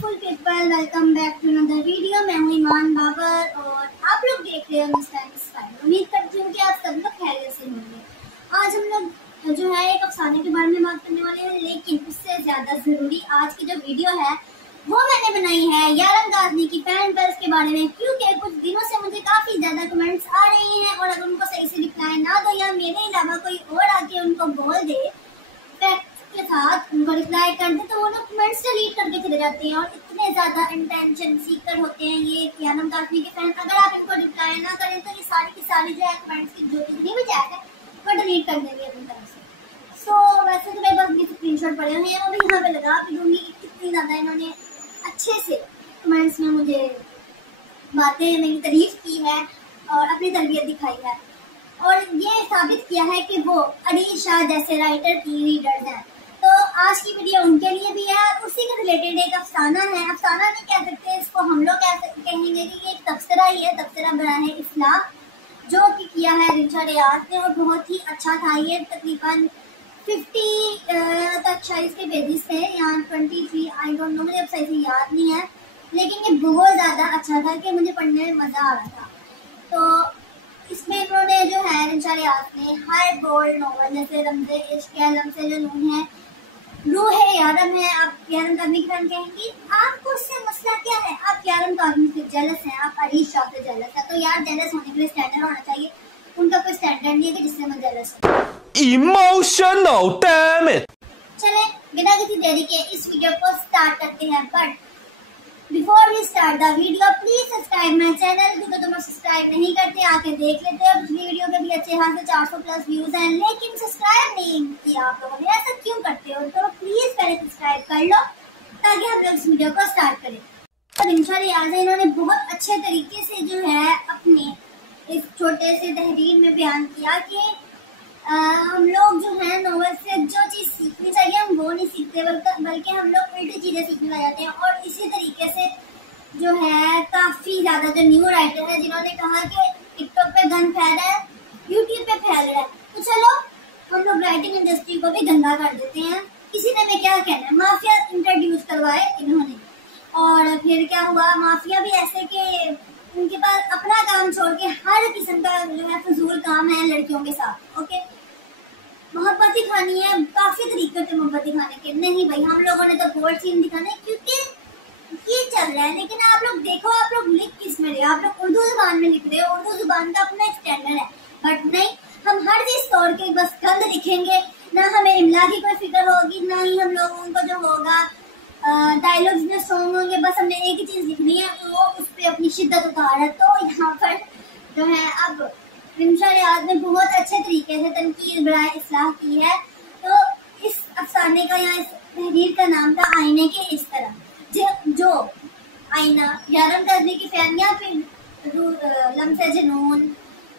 Beautiful people, welcome back to another video. मैं हूँ ईमान बाबर और आप लोग देख रहे हैं मिस टाइम स्टाइल। उम्मीद करती हूँ कि आप सब लोग खैरियत से होंगे। आज हम लोग जो है एक अफसाने के बारे में बात करने वाले हैं, लेकिन उससे ज्यादा जरूरी आज की जो वीडियो है वो मैंने बनाई है यारम गाज़नी की फैन गर्ल्स के बारे में, क्योंकि कुछ दिनों से मुझे काफी ज्यादा कमेंट्स आ रही हैं और अगर उनको सही से रिप्लाई ना दो या मेरे अलावा कोई और आके उनको बोल दे के साथ उनको रिप्लाई कर दे तो वो लोग कमेंट्स डिलीट करके चले जाते हैं और इतने ज्यादा इंटेंशन सीकर होते हैं ये यारम गाज़नी के फैन। अगर आप इनको रिप्लाई ना करें तो ये सारी की सारी जो है कमेंट्स की जो कितनी भी चैट है वो डिलीट कर देंगे अपनी तरफ से। सो वैसे तो मेरे पास भी स्क्रीनशॉट पड़े हुए हैं, वो भी यहाँ पे लगा के दूंगी। कितनी ज्यादा इन्होंने अच्छे से कमेंट्स में मुझे बातें मेरी तारीफ की है और अपनी तरबियत दिखाई है और ये साबित किया है कि वो अरीश शाह जैसे राइटर की रीडर्स हैं। तो आज की वीडियो उनके लिए भी है और उसी के रिलेटेड एक अफसाना है। अफसाना नहीं कह सकते इसको, हम लोग कहेंगे कि ये एक तबसरा ही है। तबसरा बना है इस्लाह जो कि किया है रिचा रियाज ने और बहुत ही अच्छा था। ये तकरीबन 50 तक शायद इसके पेजेस थे, यहाँ 23 आई डोंट नो, मुझे अब सही से याद नहीं है, लेकिन ये बहुत ज़्यादा अच्छा था कि मुझे पढ़ने में मज़ा आ रहा था। तो इसमें इन्होंने जो है रिचा रियाज ने हाई बोल्ड नॉवल जैसे रमज़े इश्क है, लम्से जुनून है, रूह है यारम है। आप यारम गाज़नी की फैन कहेंगी, आपको उससे मसला क्या है? आप यारम गाज़नी से जेलस हैं, आप अरीश शाह से जेलस है। तो यार जेलस होने के लिए स्टैंडर्ड होना चाहिए, उनका कोई स्टैंडर्ड नहीं है कि जिससे मैं जेलस हूँ। Emotional, damn it! चले बिना किसी देरी के इस वीडियो को स्टार्ट करते हैं। But before we start the video please subscribe my channel, क्योंकि तुम लोग सब्सक्राइब नहीं करते आके देख लेते हो। पिछली वीडियो के भी अच्छे खासे 400 प्लस व्यूज हैं, लेकिन सब्सक्राइब नहीं किया आप लोगों ने। ऐसा क्यों करते हो? तो प्लीज पहले सब्सक्राइब कर लो ताकि हम लोग इस वीडियो को स्टार्ट करें। तो रिचा रियाज इन्होंने बहुत अच्छे तरीके से जो है अपने इस छोटे से तहरीर में बयान किया कि हम लोग जो है नॉवल से जो चीज़ सीखनी चाहिए हम वो नहीं सीखते, बल्कि हम लोग उल्टी चीज़ें सीखने लग जाते हैं। और इसी तरीके से जो है काफ़ी ज़्यादा जो न्यू राइटर है जिन्होंने कहा कि टिकटॉक पे गंद फैल रहा है, यूट्यूब पे फैल रहा है, तो चलो हम लोग राइटिंग इंडस्ट्री को भी गंदा कर देते हैं। किसी ने क्या कहना है, माफिया इंट्रोड्यूस करवाए इन्होंने और फिर क्या हुआ, माफिया भी ऐसे कि उनके पास अपना काम छोड़ के हर किस्म का जो है फजूल काम है लड़कियों के साथ। ओके, मोहब्बत दिखानी है, काफी तरीके से मोहब्बत दिखाने के। नहीं भाई, हम लोगों ने तो गोल्ड सीन दिखाने क्योंकि ये चल रहा है। लेकिन आप लोग देखो, आप लोग लिख किस में रहे हो? आप लोग उर्दू जुबान में लिख रहे हो, उर्दू जुबान का अपना एक स्टैंडर्ड है। बट नहीं, हम हर चीज तोड़ के बस गंद लिखेंगे, ना हमें इमला की कोई फिक्र होगी, ना ही हम लोगों को जो होगा डायलॉग्स में स्ट्रॉन्ग होंगे। बस हमने एक ही चीज लिखनी है, वो उस पर अपनी शिद्दत उतार है। तो यहाँ पर जो है अब रिचा रियाज ने बहुत अच्छे तरीके से तनकीद बराए इस्लाह की है। तो इस अफसाने का या इस तहरीर का नाम था आईने के इस तरह। जो आईना यारम गाज़नी की फैन या फिर लम्से जुनून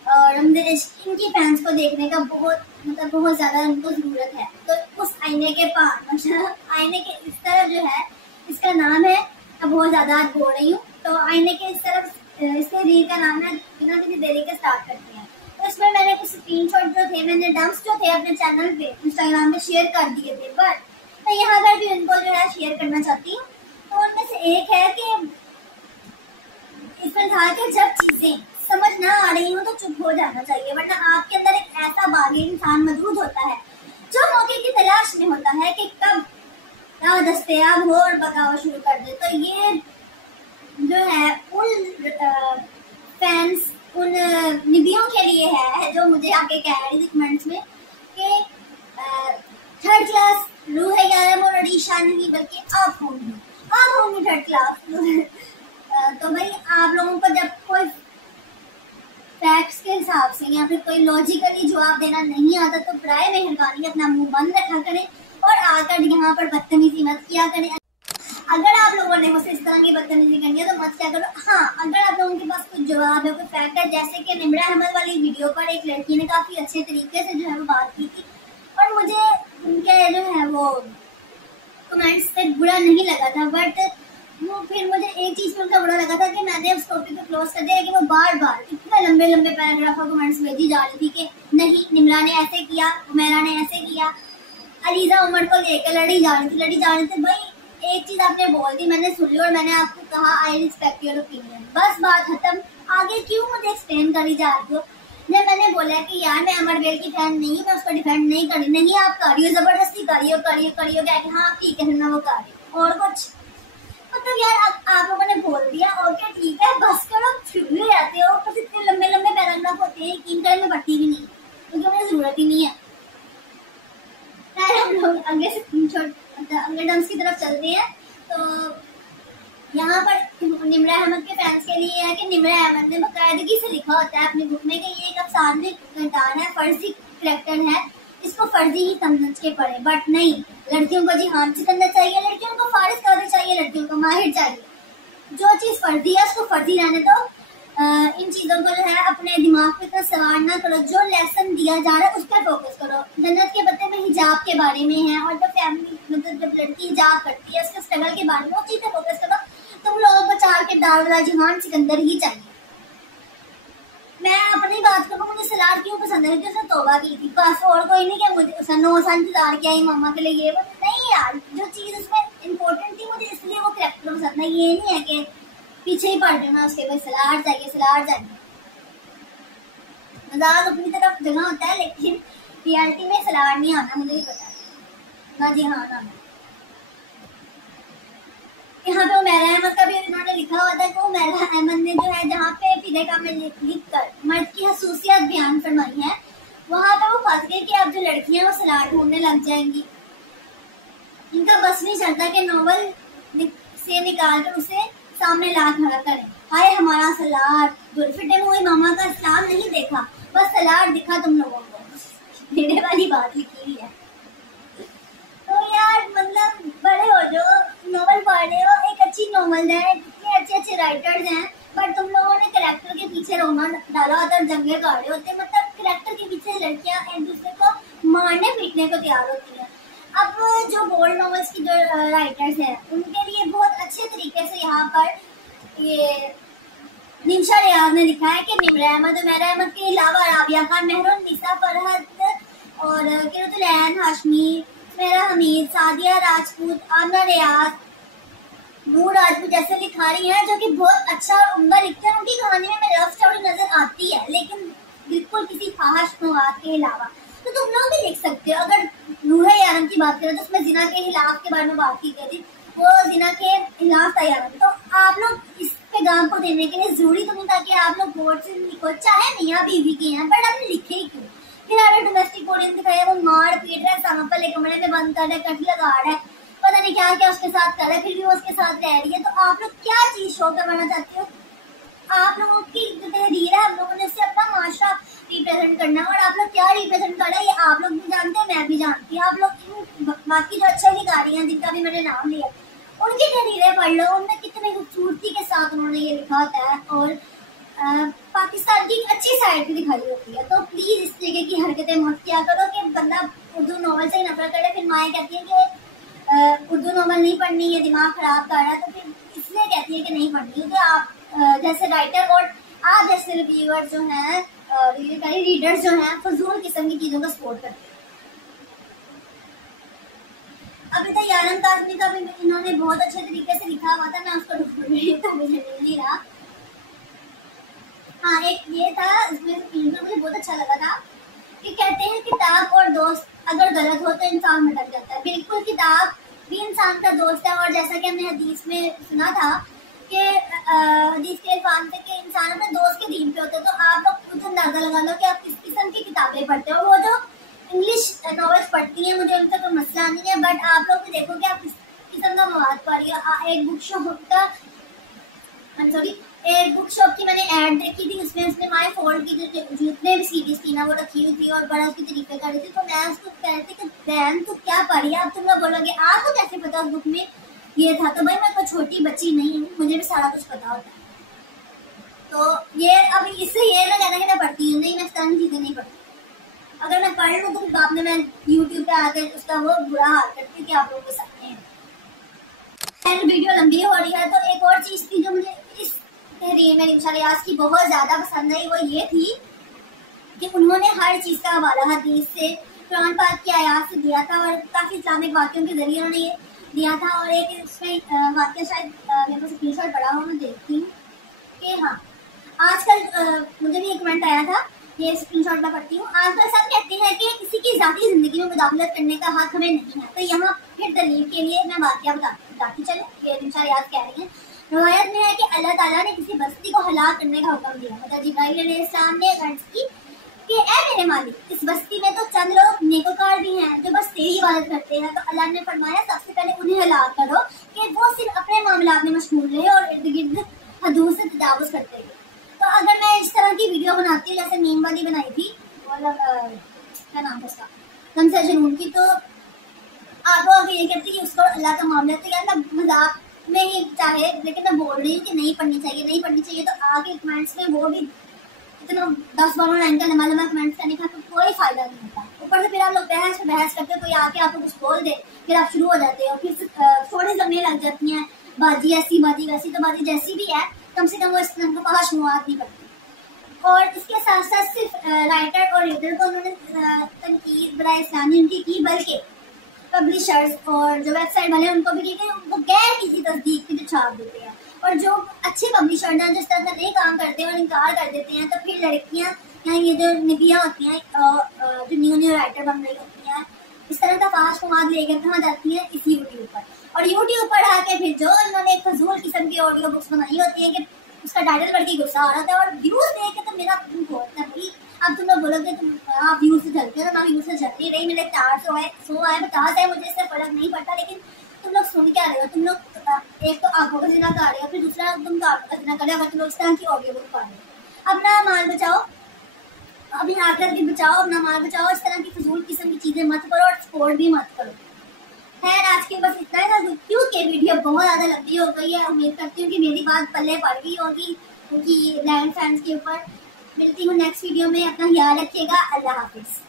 और रमज़े इश्क, इनकी फैंस को देखने का बहुत ज्यादा उनको जरूरत है। तो उस आईने के पास मतलब आईने के इस तरफ जो है इसका नाम है, अब बहुत ज्यादा आज बोल रही हूँ। तो आईने के इस तरफ इसके रील का नाम है। बिना किसी देरी के स्टार्ट करते हैं। तो इसमें मैंने कुछ स्क्रीनशॉट जो थे, मैंने डंप्स जो थे अपने चैनल पे इंस्टाग्राम पे शेयर कर दिए थे, बट मैं यहाँ पर भी उनको जो है शेयर करना चाहती हूँ। तो उनमें से एक है कि इसमें था कि जब चीजें समझ ना आ रही हो तो चुप हो जाना चाहिए, वरना आपके अंदर एक ऐसा बागी इंसान मौजूद होता है जो मौके की तलाश में होता है कि कब दस्तयाब हो और बगावत शुरू कर दे। तो ये जो है उन फैंस, उन निबियों के लिए है जो मुझे आके कह रही थी कमेंट्स में कि थर्ड क्लास रूह है यारम और अरीश शाह नहीं बल्कि आप होंगी थर्ड क्लास। तो भाई आप लोगों को जब कोई फैक्ट्स के हिसाब से या फिर कोई लॉजिकली जवाब देना नहीं आता तो बराए मेहरबानी अपना मुंह बंद रखा करें और आकर यहाँ पर बदतमीजी मत किया करें। अगर आप लोगों ने मुझसे इस तरह की बदतमीजी करनी है तो मत क्या करो। हाँ, अगर आप लोगों के पास कुछ जवाब है, कोई फैक्ट है, जैसे कि निम्रा अहमद वाली वीडियो पर एक लड़की ने काफी अच्छे तरीके से जो है वो बात की थी और मुझे उनके जो है वो कमेंट्स से बुरा नहीं लगा था, बट वो फिर मुझे एक चीज में उनका बुरा लगा था कि मैंने उस टॉपिक को क्लोज कर दिया, लेकिन वो बार बार इतने लंबे लंबे पैराग्राफ और कमेंट्स भेजी जा रही थी कि नहीं निम्रा ने ऐसे किया, उमेरा ने ऐसे किया, अलीजा उमर को लेकर लड़ी जा रही थी। भाई एक चीज आपने बोल दी, मैंने सुन ली और मैंने आपको कहा आई रिस्पेक्ट योर ओपिनियन, बस बात खत्म। आगे क्यों मुझे एक्सप्लेन करी जा रही हो? जब मैंने बोला कि यार मैं अमरवेल की फैन नहीं हूँ, मैं उसको डिफेंड नहीं कर रही, नहीं आप कर रही हो, जबरदस्ती करियो क्या कि हाँ ठीक है ना वो कर रही हो और कुछ मतलब यार आप लोगों ने बोल दिया ओके ठीक है बस करो, फिर जाते हो। बस इतने लंबे लंबे पैराग्राफ होते हैं, यकीन करें मैं पढ़ती भी नहीं क्योंकि मुझे जरूरत ही नहीं है। हम लोग आगे टर्म्स की तरफ चलते हैं। तो यहाँ पर निम्रा अहमद के फैंस के लिए है कि निम्रा अहमद ने बाकायदगी से लिखा होता है अपनी बुक में कि ये एक अफसाने किरदार है, फर्जी करैक्टर है, इसको फर्जी ही समझ के पढ़े। बट नहीं, लड़कियों को जिहाद से करना चाहिए, लड़कियों को फारिज करना चाहिए, लड़कियों को माहिर चाहिए। जो चीज फर्जी है उसको फर्जी रहने दो। इन चीजों को जो है अपने दिमाग पे इतना सवार ना करो, जो लेसन दिया जा रहा है उस पर फोकस करो। जन्नत के पत्ते में हिजाब के बारे में है और जब फैमिली मतलब जब लड़की हिजाब करती है उसके स्ट्रगल के बारे में उस चीज पे फोकस करो। तुम लोगों को चार किरदार वाला जिहान सिकंदर ही चाहिए। मैं अपनी बात करूँ, मुझे सलार क्यों पसंद है? उसने तौबा की थी बस, और कोई नहीं कि मुझे उसने 9 साल इंतजार किया ही मामा के लिए, ये वो नहीं यार। जो चीज उसमें इम्पोर्टेंट थी मुझे इसलिए वो कैरेक्टर पसंद है। ये नहीं है कि पीछे ही पड़ जाना उसके बाद सलार चाहिए। मजाक अपनी तरफ जगह होता है लेकिन रियलिटी में सलार नहीं आना, मुझे भी पता है ना जी हाँ ना। यहाँ पे उमैरा अहमद का भी उन्होंने लिखा हुआ था कि उमैरा अहमद ने जो है जहाँ पे फिदे का में लिख कर मर्द की खसूसियत बयान फरमाई है, वहां पे वो फंस गए कि अब जो लड़कियां वो सलार ढूंढने लग जाएंगी। इनका बस नहीं चलता कि नॉवल से निकाल कर उसे सामने ला खड़ा करें। हाय हमारा सलार, दुल्फिटे मुँह मामा का इस्लाम नहीं देखा, बस सलार दिखा तुम लोगों को। मेरे वाली बात लिखी हुई है। तो यार मतलब बड़े हो जो, नॉवल पढ़ रहे हो, एक अच्छी नॉवल है, कितने अच्छे अच्छे राइटर्स हैं, बट तुम लोगों ने कैरेक्टर के पीछे रोना डाला होता है, जंगे गाड़े होते, मतलब कैरेक्टर के पीछे लड़कियां एक दूसरे को मारने पीटने को तैयार होती हैं। अब जो बोल्ड नॉवेल्स की जो राइटर्स हैं उनके लिए बहुत अच्छे तरीके से यहाँ पर ये निमशा रियाज ने लिखा है कि निम्रा अहमद, उमैरा अहमद के अलावा राबिया खान, मेहरून निसा फरहत और किरतुलैन हाशमी, मेरा हमीद, सादिया राजपूत, आमना रियाज, नूर राजपूत जैसे लिखारी हैं जो कि बहुत अच्छा और उम्दा लिखते हैं। उनकी कहानी में लव स्टोरी नजर आती है लेकिन बिल्कुल किसी फाहिश मवाद के अलावा। तो तुम लोग भी लिख सकते हो। अगर नूर यारम की बात करें तो उसमें जिना के खिलाफ के बारे में बात की गई थी, वो जिना के खिलाफ था यारम। तो आप लोग इस पैगाम को देने के लिए जरूरी तो नहीं था कि आप लोग बोर्ड से लिखो, चाहे मियाँ बीवी के हैं, बट आपने लिखे ही क्यों? फिर आपने डोमेस्टिक वायलेंस दिखाया, वो मार पीट रहा है, सांपल एक कमरे में बंद कर रहा है, कट लगा रहा है, पता नहीं क्या क्या उसके साथ कर रहा है, फिर भी वो उसके साथ रह रही है। तो आप लोग क्या चीज शो करवाना चाहते हो? आप लोगों की जो तहरीर है, आप लोगों ने उससे अपना माशरा रिप्रेजेंट करना है और आप लोग क्या रिप्रेजेंट कर रहे हैं ये आप लोग भी जानते हैं, मैं भी जानती हूँ। आप लोग बाकी जो अच्छे अधिकारी हैं जिनका भी मैंने नाम लिया, उनकी तहरीरें पढ़ लो, उनमें कितने खूबसूरती के साथ उन्होंने ये लिखा होता है और पाकिस्तान की अच्छी साइड भी दिखाई होती है। तो प्लीज इस तरीके की हरकतें मत किया करो कि बंदा उर्दू नॉवल से ही नफरत करे, फिर माएँ कहती है कि उर्दू नॉवल नहीं पढ़नी, ये दिमाग खराब कर रहा है, तो फिर इसलिए कहती है कि नहीं पढ़नी। तो आप जैसे राइटर और आप जैसे रिव्यूअर जो हैं, रीडर्स जो हैं, फजूल किस्म की चीजों का सपोर्ट करते हैं। अभी तो यारम काज़मी का भी इन्होंने बहुत अच्छे तरीके से लिखा हुआ था, मैं उसको ढूंढ रही तो मुझे मिल नहीं रहा। हाँ एक ये था, इसमें मुझे बहुत अच्छा लगा था कि कहते हैं किताब और दोस्त अगर गलत हो तो इंसान भटक जाता है। बिल्कुल, किताब भी इंसान का दोस्त है और जैसा कि हमने हदीस में सुना था कि हदीस के इरफान से कि इंसान अपने दोस्त के दीन पे होते हैं। तो आप लोग खुद अंदाजा लगा लो कि आप किस किस्म की किताबें पढ़ते हो। वो जो इंग्लिश नॉवेल्स पढ़ती हैं मुझे उनका कोई मसला नहीं है, बट आप लोग भी देखो कि आप किस किस्म का मवाद पढ़ रही हो। एक बुक शॉप की मैंने ऐड देखी थी, उसमें उसने माय फोल्ड की जितने भी सीरीज थी ना वो रखी हुई थी और बड़ा उसकी तरीके कर रही थी। तो मैं उसको कह रही थी कि बहन तू क्या पढ़ी? अब तुम लोग बोलोगे आपको कैसे पता उस बुक में ये था? तो भाई मैं कोई छोटी बच्ची नहीं हूँ, मुझे भी सारा कुछ पता होता है। तो ये अब इससे ये ना कहना कि मैं पढ़ती हूँ, नहीं, मैं सारी चीजें नहीं पढ़ती। अगर मैं पढ़ लूँ तो बाद में मैं यूट्यूब पे आकर उसका वो बुरा हाल करती कि आप लोग के सामने है। वीडियो लंबी हो रही है। तो एक और चीज थी जो मुझे इस तहरीर में निमशा रियाज की बहुत ज्यादा पसंद आई, वो ये थी कि उन्होंने हर चीज का हवाला हदीस से, कुरान पाक की आयात से दिया था और काफी इस्लामिक वाक्यों के जरिए उन्होंने ये दिया था। और एक इसमें वाक्य शायद मेरे को स्क्रीनशॉट पड़ा हो, मैं देखती हूँ कि हाँ, आजकल मुझे भी एक कमेंट आया था, ये स्क्रीनशॉट मैं पढ़ती हूँ। आजकल सब कहते हैं कि किसी की जाती जिंदगी में मुदाखलत करने का हक हमें नहीं है। तो यहाँ फिर दलील के लिए मैं वाकया बताती चलूँ, ये दिलशा रियाज कह रही हैं। रवायत में है कि अल्लाह ताला ने किसी बस्ती को हलाक करने का हुक्म दिया। हज़रत जिब्राइल अलैहिस्सलाम ने अर्ज की कि ऐ मेरे मालिक, इस बस्ती में तो चंद लोग नेकोकार भी हैं जो बस तेरी इबादत करते हैं। तो अल्लाह ने फरमाया सबसे पहले उन्हें हलाक करो कि वो सिर्फ अपने मामलात में मशगूल रहे और इर्द गिर्द हदूद से तजावुज करते हैं। तो अगर मैं इस तरह की वीडियो बनाती हूँ, जैसे मीम वाली बनाई थी, मतलब क्या नाम था उसका, कंसेशन उनकी, तो आप लोग ये कहते कि उसको अल्लाह का मामला, तो यार मैं मजाक में ही चाहे, लेकिन मैं बोल रही हूँ कि नहीं पढ़नी चाहिए, नहीं पढ़नी चाहिए। तो आगे कमेंट्स में वो भी इतना 10-12 लाइन का लंबा लंबा कमेंट्स करने का तो कोई फायदा नहीं होता। ऊपर से फिर आप लोग बहस करते हो, कोई आके आपको कुछ बोल दे, फिर आप शुरू हो जाते हो, फिर थोड़ी लगने लग जाती हैं बाजी ऐसी बाजी वैसी। तो बाजी जैसी भी है, कम से कम वो इस तरह को फहाश मुआद नहीं करती। और इसके साथ साथ सिर्फ राइटर और रीडर को उन्होंने तनकीद बड़ा इस्लामी उनकी की, बल्कि पब्लिशर्स और जो वेबसाइट वाले हैं उनको भी की कि उनको गैर किसी तस्दीक की जो छाप देते हैं। और जो अच्छे पब्लिशर हैं जो इस तरह से नहीं काम करते हैं और इनकार कर देते हैं, तो फिर लड़कियां या ये जो निबियाँ होती हैं जो न्यू राइटर बन रही होती हैं, इस तरह का फास्ट मुआद लेकर कहाँ जाती हैं, इस यूट्यूब पर। और यूट्यूब पर आके फिर जो इन्होंने एक फजूल किस्म की ऑडियो बुक्स बनाई होती है कि उसका टाइटल पढ़ के गुस्सा आ रहा था और व्यूज देख के तो मेरा होता है भाई। अब तुम लोग बोलोगे तुम आप व्यूज से चलते हो, मैं व्यूज से चलती रही, मेरे 400 आए 100 आए 50 आए, मुझे इससे फर्क नहीं पड़ता। लेकिन तुम लोग सुन क्या रहे हो, तुम लोग एक तो आंखों का जिना कर रहे हो, फिर दूसरा तुम कानों का जिना कर रहे हो। अगर तुम लोग इस तरह की ऑडियो बुक पढ़ रहे हो, अपना माल बचाओ, अपनी आखिरत भी बचाओ, अपना माल बचाओ। इस तरह की फजूल किस्म की चीजें मत करो और सपोर्ट भी मत करो। खैर आज के बस इतना ही था, क्योंकि वीडियो बहुत ज्यादा लंबी हो गई है। उम्मीद करती हूँ कि मेरी बात पल्ले पड़ गई होगी क्योंकि लैंड फैंस के ऊपर। मिलती हूँ नेक्स्ट वीडियो में, अपना ख्याल रखिएगा। अल्लाह हाफिज।